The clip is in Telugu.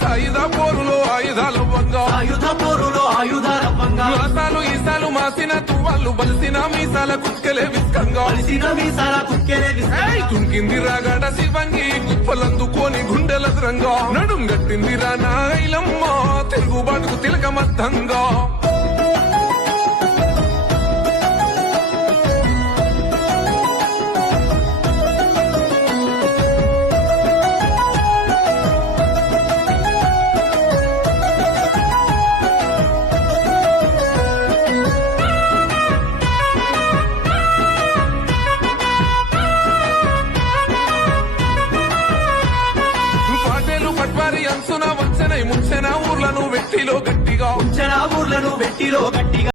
సాయుధ పోరులో ఆయుధాలవ్వంగా ఆసాలు ఈసాలు మాసిన తువ్వాళ్ళు బలిసిన మీసాల కుక్కెలే విస్కంగా తుంకింది రాగాడ శివంగి కుప్పలందుకోని గుండెల ద్రంగా నడుం గట్టింది రా నాయలమ్మ తిరుగుబాటుకు తిలకమద్దంగా పట్వారి అంచున వచ్చనై ముంచెన ఊర్లను వెట్టిలో గట్టిగా